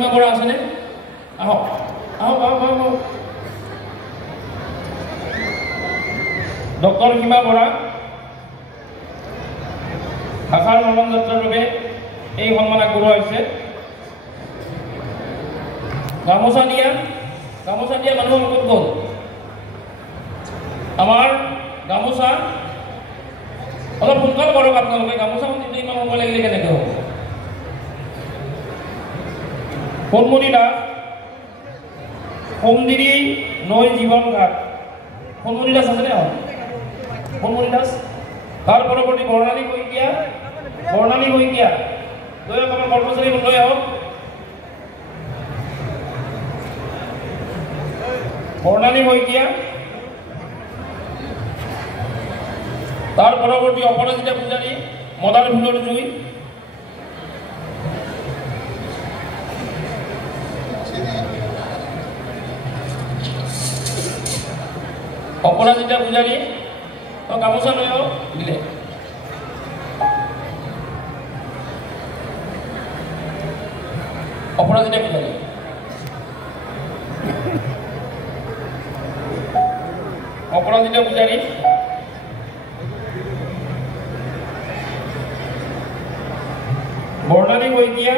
বৰা আছেনে? আহক আহক আহক আহক ডক্টৰ সীমা বৰা ভাষাৰ মৰম যাত্ৰাৰ বাবে এই সন্মান আগবঢ়োৱা হৈছে। গামোচা দিয়া মানুহৰ ক'ত গ'ল? আমাৰ গামোচা অলপ সোনকাল কৰক আপোনালোকে। গামোচাখন দিলে ইমান সময় লাগিলে কেনেকৈ হ'ব? সোণমণি দাস সোমদিৰি নৈ জীৱন ঘাট। সোণমণি দাস আছেনে? সোণমণি দাস। তাৰ পৰৱৰ্তী বৰ্ণালী শইকীয়া লৈ আহক। আমাৰ কৰ্মচাৰী লৈ আহক। বৰ্ণালী শইকীয়া। তাৰ পৰৱৰ্তী অপৰাজিতা পূজাৰী মদাৰ ফুলৰ জুই। অপৰাজিতা পূজাৰী গামোচা লৈ আহক দিলে। অপৰাজিতা পূজাৰী বৰ্ণালী শইকীয়া